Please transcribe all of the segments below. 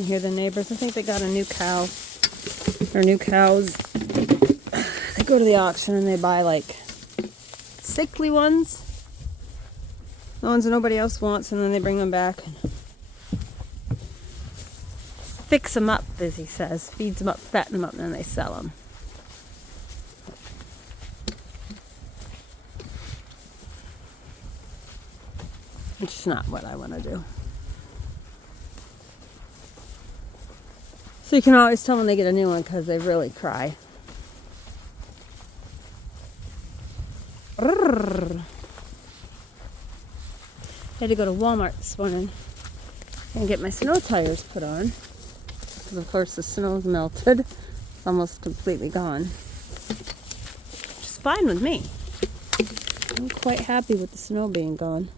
can hear the neighbors. I think they got a new cow. Or new cows. They go to the auction and they buy like sickly ones. The ones that nobody else wants, and then they bring them back and fix them up, as he says. Feeds them up, fatten them up, and then they sell them. Which is not what I want to do. So you can always tell when they get a new one because they really cry. I had to go to Walmart this morning and get my snow tires put on. Because of course the snow's melted. It's almost completely gone. Which is fine with me. I'm quite happy with the snow being gone.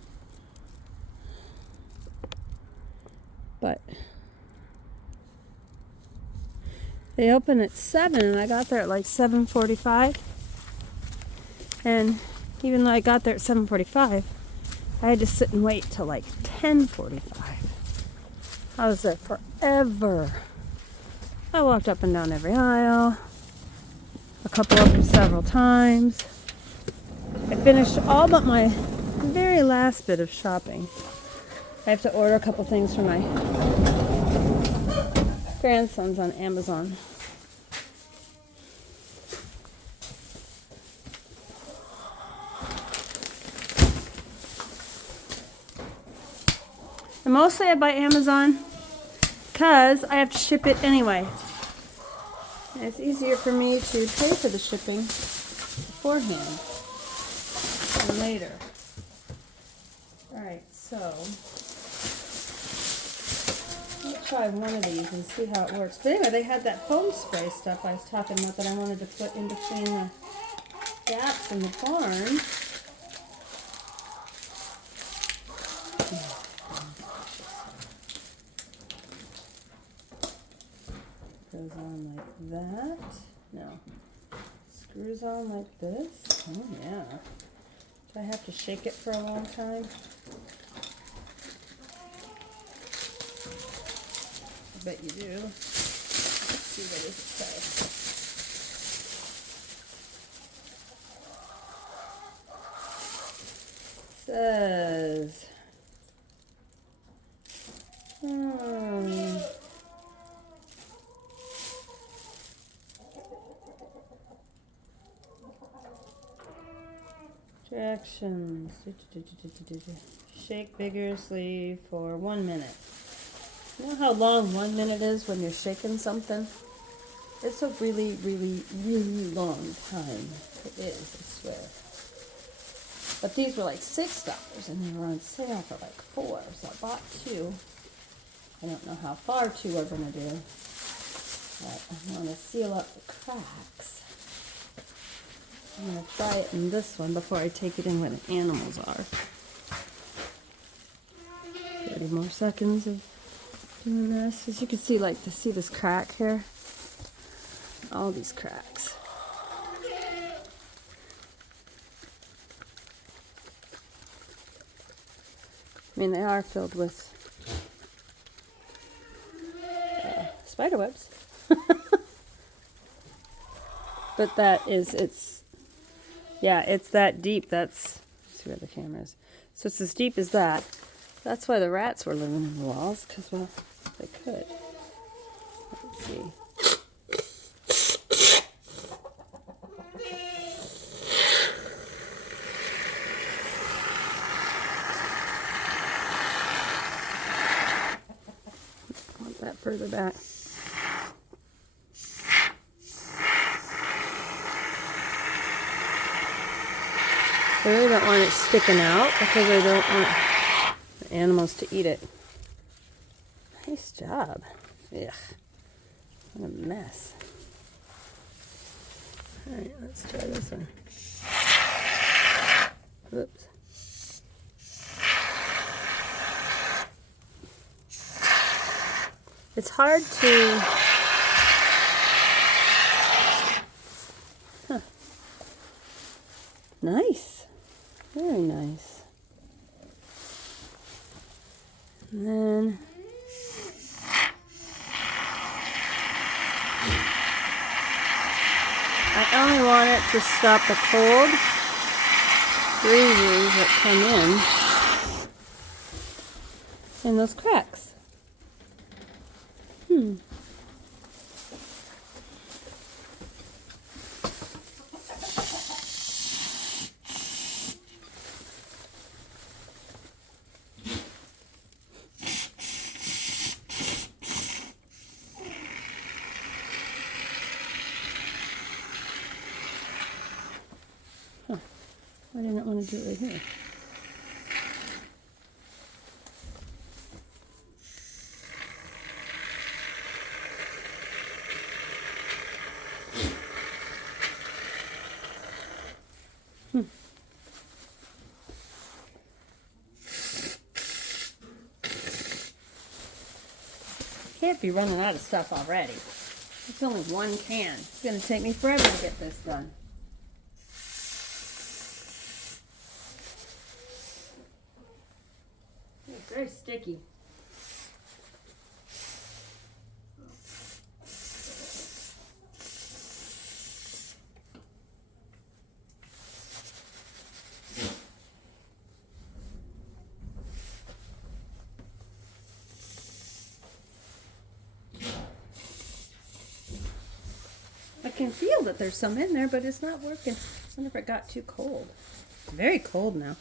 But they open at 7 and I got there at like 7:45. And even though I got there at 7:45, I had to sit and wait till like 10:45. I was there forever. I walked up and down every aisle, a couple of them several times. I finished all but my very last bit of shopping. I have to order a couple things for my grandsons on Amazon. And mostly I buy Amazon because I have to ship it anyway. And it's easier for me to pay for the shipping beforehand than later. Alright, so I'll try one of these and see how it works. But anyway, they had that foam spray stuff I was talking about that I wanted to put in between the gaps in the barn. Goes on like that. No. Screws on like this. Oh yeah. Do I have to shake it for a long time? I bet you do. Let's see what it says. It says directions. Shake vigorously for 1 minute. You know how long 1 minute is when you're shaking something? It's a really, really, really long time. It is, I swear. But these were like $6 and they were on sale for like $4. So I bought 2. I don't know how far 2 are going to do. But I want to seal up the cracks. I'm going to try it in this one before I take it in where the animals are. 30 more seconds of doing this. As you can see, like, see this crack here? All these cracks. I mean, they are filled with spider webs. But that is, yeah, it's that deep. Let's see where the camera is. So it's as deep as that. That's why the rats were living in the walls, because, well, they could. Let's see. I want that further back. I really don't want it sticking out because I don't want the animals to eat it. Nice job. Ugh. What a mess. Alright, let's try this one. Oops. It's hard to... Huh. Nice. Very nice. And then I only want it to stop the cold breezes that come in those cracks. I didn't want to do it right here. Can't be running out of stuff already. It's only one can. It's going to take me forever to get this done. It's very sticky. I can feel that there's some in there, but it's not working. I wonder if it got too cold. It's very cold now.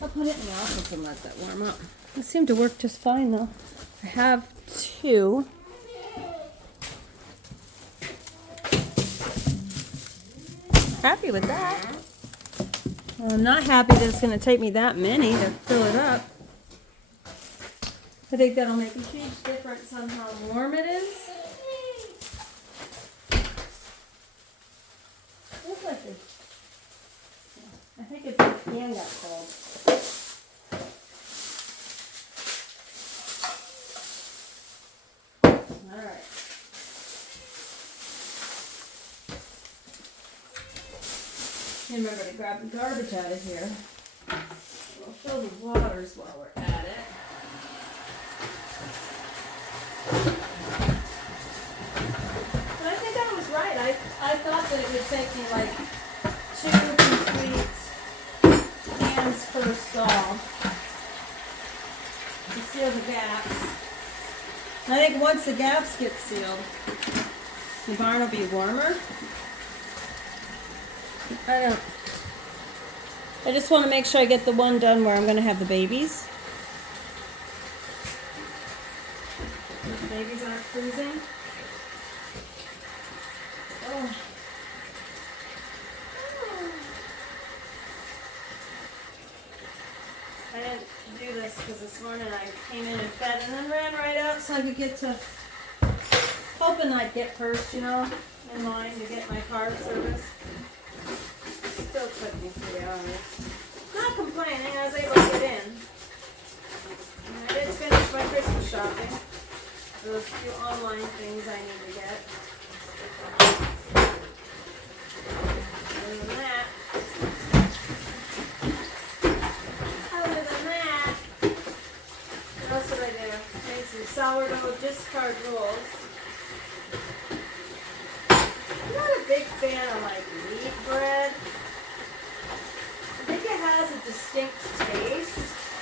I'll put it in the office and let that warm up. It seemed to work just fine though. I have two. Happy with that. Well, I'm not happy that it's going to take me that many to fill it up. I think that'll make a huge difference on how warm it is. Looks like it. I think it's the can got cold. All right. Remember to grab the garbage out of here. We'll fill the waters while we're at it. But I think I was right. I thought that it would take me like 2 complete cans per stall to seal the gaps. And I think once the gaps get sealed, the barn will be warmer. I just want to make sure I get the one done where I'm going to have the babies. The babies aren't freezing. Oh. I didn't do this because this morning I came in and fed and then ran right out so I could get to, hoping I'd get first, you know, in line to get my car service. Still took me 3 hours. Not complaining, I was able to get in. And I did finish my Christmas shopping. Those few online things I need to get. Other than that, what else did I do? Made some sourdough discard rolls. I'm not a big fan of like wheat bread. I think it has a distinct taste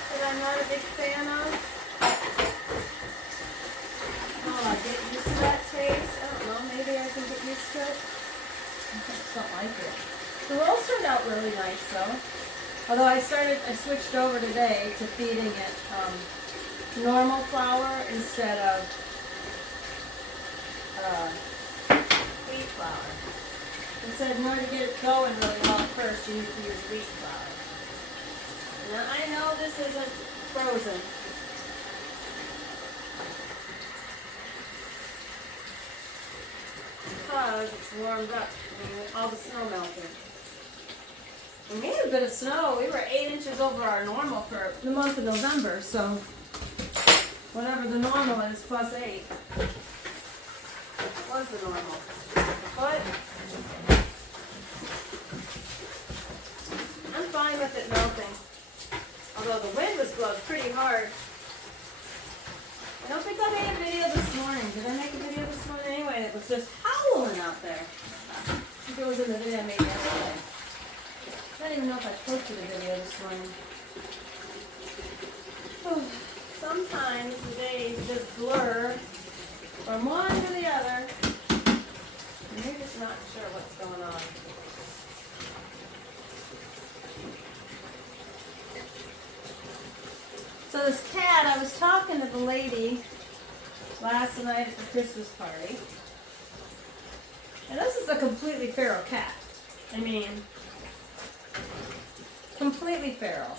that I'm not a big fan of. Oh, I get used to that taste. I don't know, maybe I can get used to it. I just don't like it. The rolls turned out really nice though. Although I switched over today to feeding it normal flour instead of wheat flour. It said in order to get it going really well at first, you need to use wheat flour. Now I know this isn't frozen. Because it's warmed up. I mean, all the snow melted. We made a bit of snow. We were 8 inches over our normal for the month of November, so whatever the normal is plus 8. What was the normal? But I'm fine with it melting. Although the wind was blowing pretty hard. I don't think I made a video this morning. Did I make a video this morning? Anyway, it was just howling out there. think it was in the video I made yesterday. I don't even know if I posted a video this morning. Sometimes the days just blur from one to the other. And you're just not sure what's going on. So this cat, I was talking to the lady last night at the Christmas party. And this is a completely feral cat. I mean, completely feral.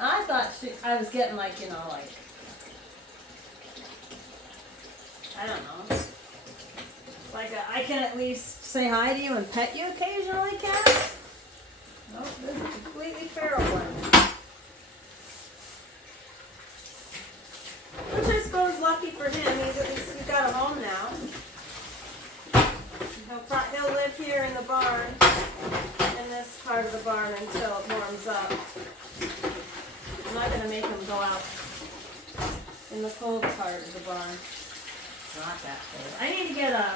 I thought I was getting like, you know, like, I don't know. Like I can at least say hi to you and pet you occasionally, cat. Nope, this is a completely feral one. Which I suppose lucky for him, he's got a home now. He'll live here in the barn, in this part of the barn until it warms up. I'm not going to make him go out in the cold part of the barn. It's not that cold. I need to get a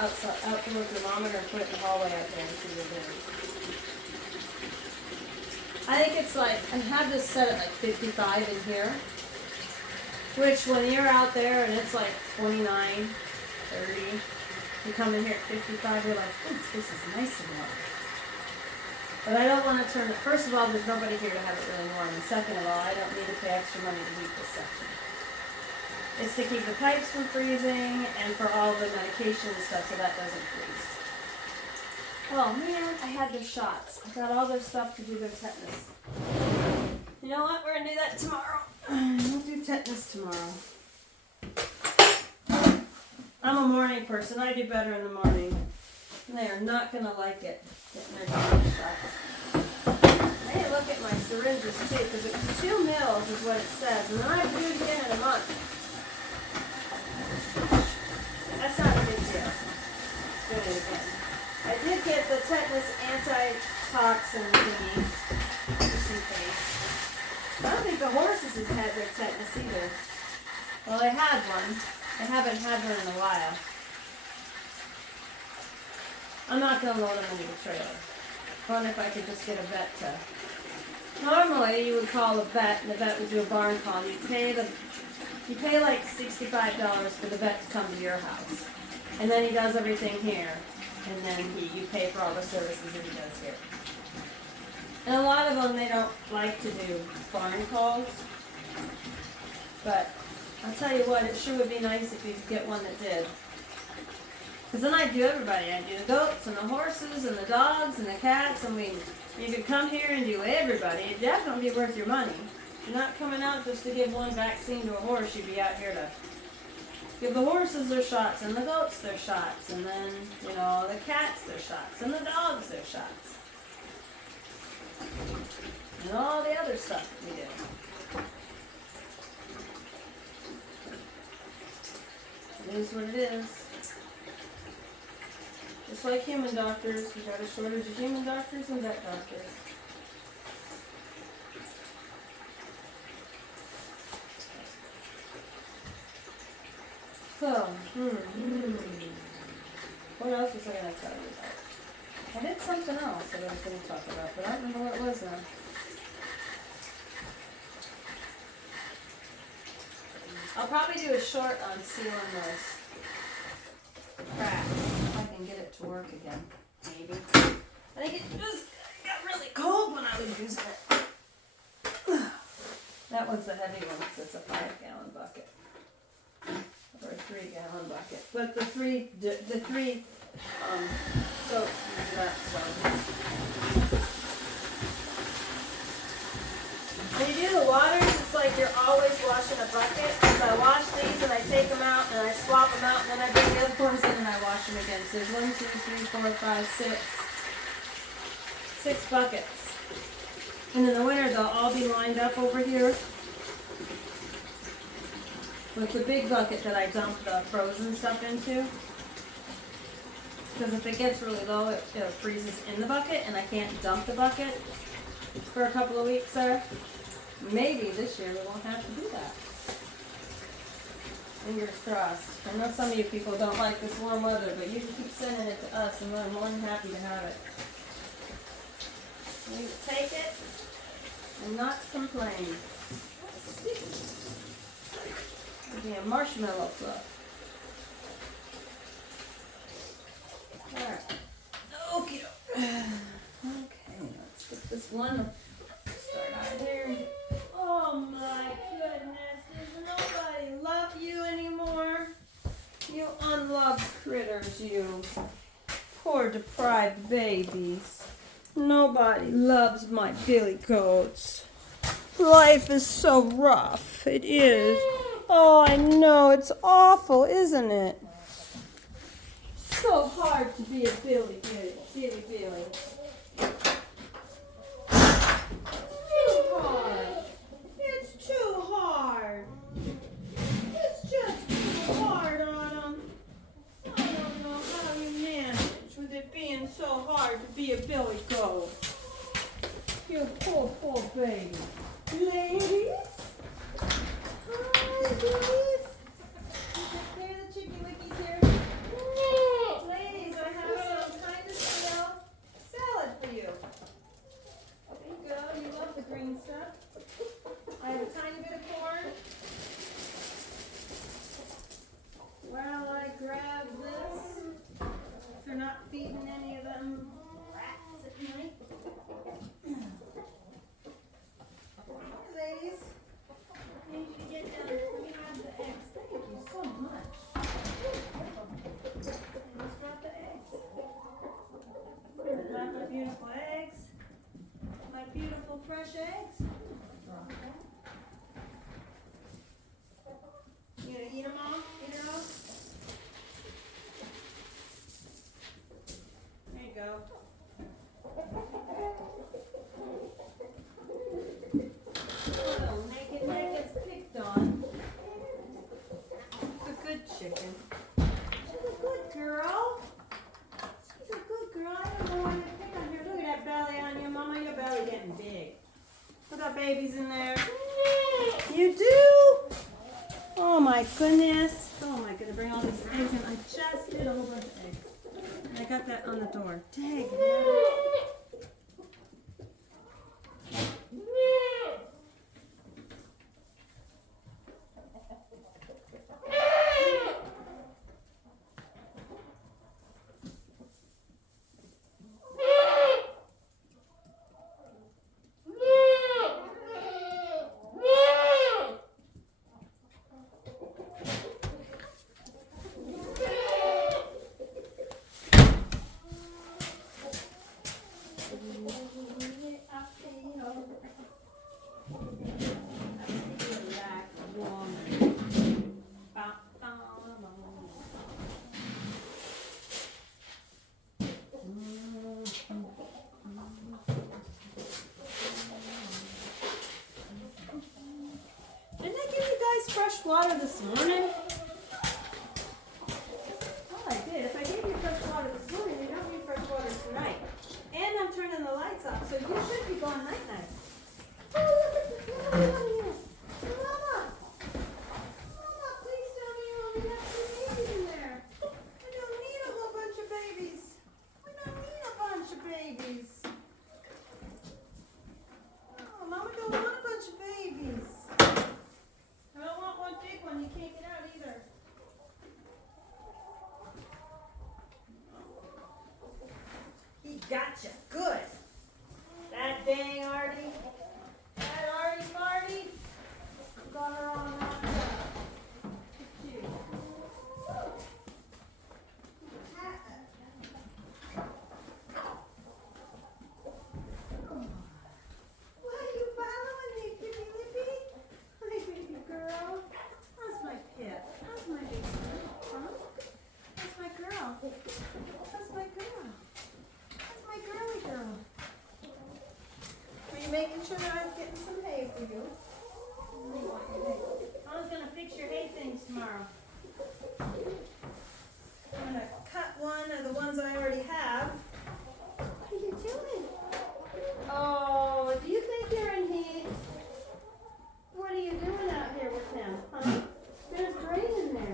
outdoor thermometer and put it in the hallway out there and see what it is. I think it's like, I have this set at like 55 in here. Which when you're out there and it's like 29, 30, you come in here at 55, you're like, ooh, this is nice and warm. But I don't want to turn it, first of all, there's nobody here to have it really warm. And second of all, I don't need to pay extra money to heat this section. It's to keep the pipes from freezing and for all the medication and stuff so that doesn't freeze. Oh man, I had their shots. I got all their stuff to do their tetanus. You know what? We're going to do that tomorrow. We'll do tetanus tomorrow. I'm a morning person. I do better in the morning. And they are not going to like it, getting their tetanus shots. I need to look at my syringes too, because it's 2 mils is what it says. And then I have to do it again in a month. That's not a big deal. Do it again. I did get the tetanus antitoxin thingy, just in case. I don't think the horses have had their tetanus either. Well, I had one. I haven't had one in a while. I'm not going to load them into the trailer. I wonder if I could just get a vet to... Normally, you would call a vet, and the vet would do a barn call. You pay like $65 for the vet to come to your house. And then he does everything here. And then you pay for all the services that he does here. And a lot of them, they don't like to do barn calls. But I'll tell you what, it sure would be nice if you could get one that did. Because then I'd do everybody. I'd do the goats and the horses and the dogs and the cats. I mean, you could come here and do everybody. It'd definitely be worth your money. You're not coming out just to give one vaccine to a horse. You'd be out here to give the horses their shots and the goats their shots. And then, you know, the cats their shots and the dogs their shots. And all the other stuff that we do. It is what it is. Just like human doctors, we've got a shortage of human doctors and vet doctors. So, what else was I going to tell you about? I did something else that I was going to talk about, but I don't remember what it was now. I'll probably do a short on sealing those cracks, if I can get it to work again, maybe. I think it just got really cold when I was using it. That one's the heavy one, because it's a 5-gallon bucket. Or a 3-gallon bucket. But the three soaps use that, so. When you do the waters, it's like you're always washing a bucket. So I wash these and I take them out and I swap them out and then I bring the other ones in and I wash them again. So there's 1, 2, 3, 4, 5, 6 buckets. And in the winter they'll all be lined up over here with the big bucket that I dump the frozen stuff into. Because if it gets really low, it freezes in the bucket and I can't dump the bucket for a couple of weeks there. Maybe this year we won't have to do that. Fingers crossed. I know some of you people don't like this warm weather, but you can keep sending it to us, and we're more than happy to have it. You take it and not complain. It'll be a marshmallow fluff. Alright. Okay. Okay, let's get this one. Start out here. Oh my goodness, does nobody love you anymore? You unloved critters, you. Poor deprived babies. Nobody loves my billy goats. Life is so rough. It is. Oh, I know. It's awful, isn't it? So hard to be a Billy. It's too hard. It's too hard. It's just too hard on them. I don't know how you manage with it being so hard to be a Billy goat. You poor baby. Ladies? Hi, ladies. There the chicky wickies here. Ladies, I have some kind of salad for you. There you go. You love the green stuff. I have a tiny bit of corn. While I grab this, if they're not feeding any of them rats at night. Ladies, I need you to get down and grab the eggs. Thank you so much. Let's drop the eggs. Drop my beautiful eggs. My beautiful fresh eggs. Drop them. You gonna eat them all? Eat her all? There you go. Little naked neck gets picked on. She's a good chicken. She's a good girl. She's a good girl. I don't know why they pick on her. Look at that belly on you, Mama. Your belly getting big. Look at babies in there. You do? Oh my goodness. Oh my goodness. Bring all these eggs in. I just did a whole bunch of eggs. And I got that on the door. Dang. Fresh water this morning? Oh, I did. If I gave you fresh water this morning, you don't need fresh water tonight. And I'm turning the lights off, so you should be going night-night. Oh, look at the baby on here. Mama! Mama, please tell me you only have 2 babies in there. We don't need a whole bunch of babies. We don't need a bunch of babies. Oh, Mama don't want a bunch of babies. I don't want one big one. You can't get out either. He gotcha. Good. That dang Artie. That Artie Marty. Got her on that. Why are you following me, Kitty Lippy? My baby girl. How's my pet? How's my baby girl? Huh? How's my girl? How's my girl? How's my girly girl? Are you making sure that I'm getting some hay for you? I was going to fix your hay things tomorrow. I'm going to cut one of the ones I already have. What are you doing? Oh, do you think you're in heat? What are you doing out here with him, huh? There's grain in there.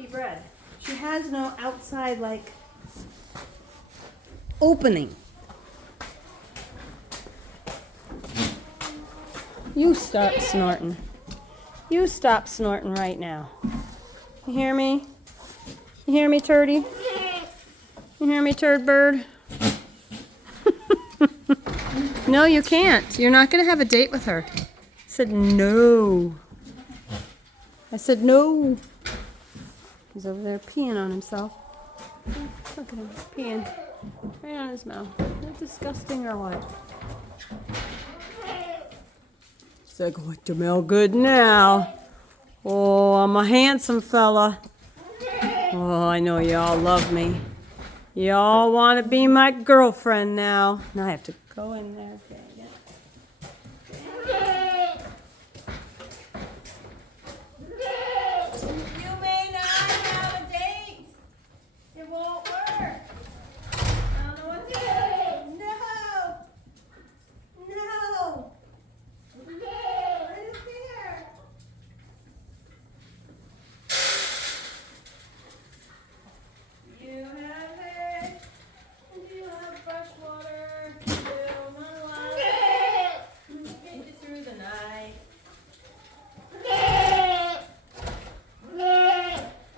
fluffy bread. She has no outside, like, opening. You stop snorting. You stop snorting right now. You hear me? You hear me, Turdy? You hear me, turd bird? No, you can't. You're not going to have a date with her. I said no. I said no. He's over there peeing on himself. Look at him peeing right on his mouth. Isn't that disgusting or what? He's like, oh, I smell good now. Oh, I'm a handsome fella. Oh, I know y'all love me. Y'all want to be my girlfriend now. Now I have to go in there. You may not have a date. It won't work. I don't know what to do. No. No. Right up here. You have it. Do you have fresh water? Do my life. Get you through the night.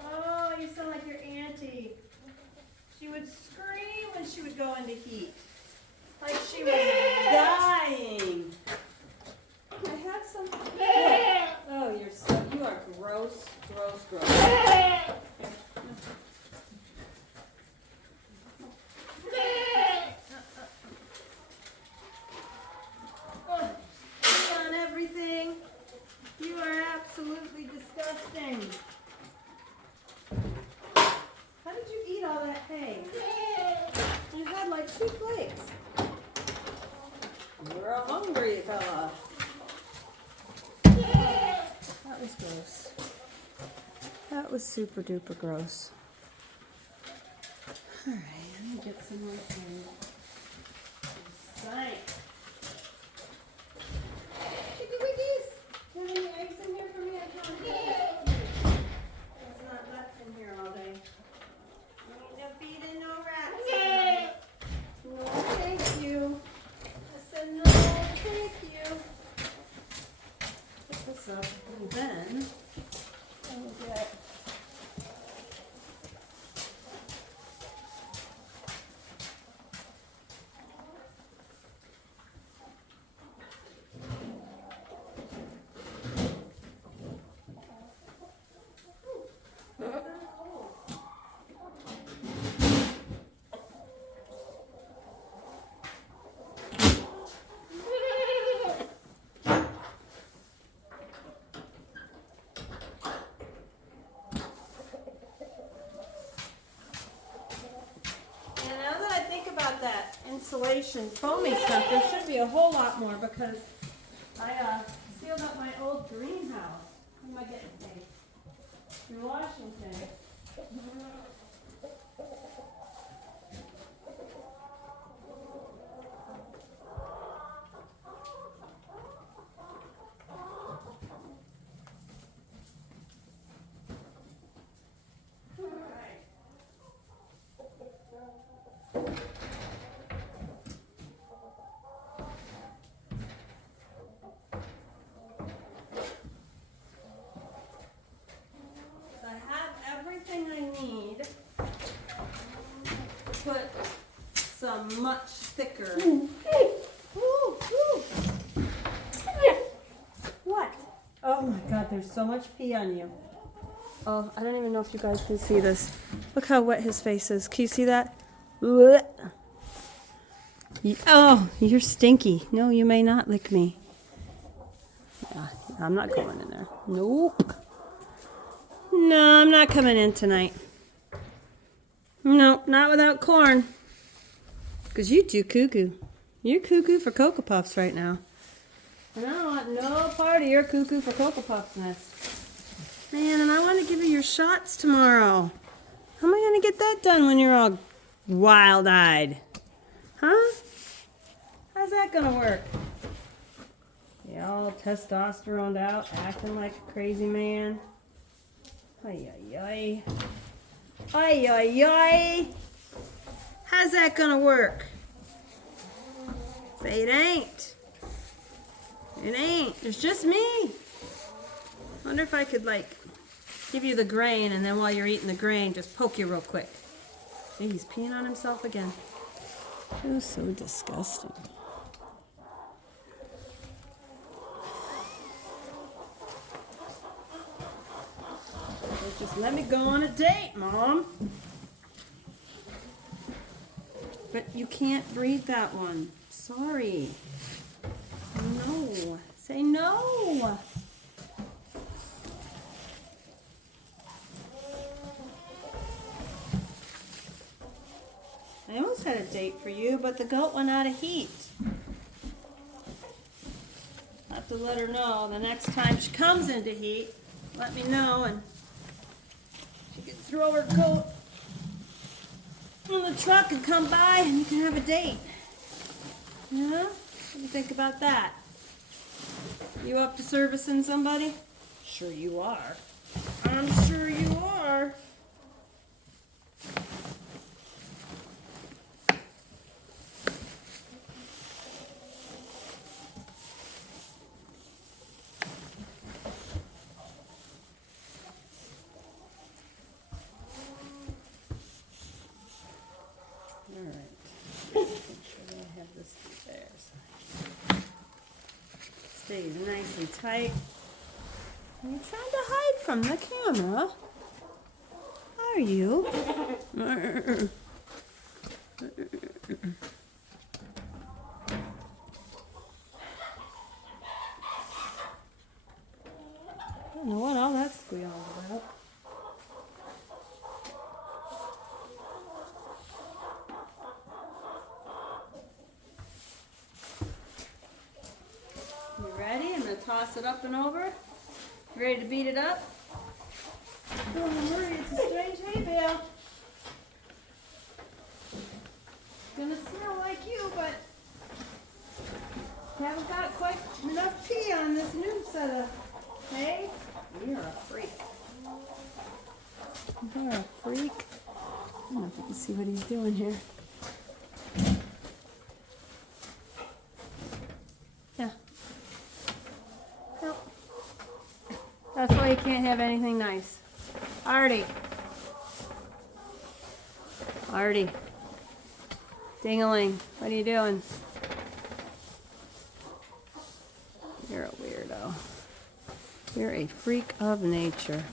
Oh, you sound like your auntie. She would scream when she would go into heat. Like she was dying. I have some. Oh, you are gross, gross, gross. On everything. You are absolutely disgusting. How did you eat all that hay? You had like 2 plates. You're a hungry fella. That was gross. That was super duper gross. Alright, let me get some more food. Right. Chicky wiggies! Do you have any eggs in here for me? I can't get it. It's not left in here all day. I need no feeding, no rats. No, thank you. I said no, thank you. Put this up and then I will get. That insulation foamy stuff, there should be a whole lot more because I sealed up my old greenhouse. What am I getting things? In Washington. Put some much thicker. Ooh, ooh. What? Oh my God, there's so much pee on you. Oh, I don't even know if you guys can see this. Look how wet his face is. Can you see that? Oh, you're stinky. No, you may not lick me. Yeah, I'm not going in there. Nope. No, I'm not coming in tonight. No, not without corn. Because you too cuckoo. You're cuckoo for Cocoa Puffs right now. And I don't want no part of your cuckoo for Cocoa Puffs-ness. Man, and I want to give you your shots tomorrow. How am I going to get that done when you're all wild-eyed? Huh? How's that going to work? You all testosteroned out, acting like a crazy man. Ay, ay, ay. Ay, ay, ay. How's that gonna work? Say it ain't. It ain't. It's just me. Wonder if I could, like, give you the grain, and then while you're eating the grain, just poke you real quick. Hey, he's peeing on himself again. It was so disgusting. Just let me go on a date, Mom. But you can't breed that one. Sorry. No. Say no. I almost had a date for you, but the goat went out of heat. I have to let her know the next time she comes into heat. Let me know, and she can throw her coat on the truck and come by, and you can have a date. Yeah? What do you think about that? You up to servicing somebody? Sure you are. I'm sure you are. Stays nice and tight. You're trying to hide from the camera. Are you? I don't know what all that squeal's about. You ready? I'm going to toss it up and over. You ready to beat it up? Don't worry, it's a strange hay bale. It's going to smell like you, but you haven't got quite enough pee on this new set of hay. You're a freak. You're a freak. I don't know if you can see what he's doing here. Yeah. Nope. That's why you can't have anything nice. Artie. Artie. Ding-a-ling. What are you doing? You're a weirdo. You're a freak of nature.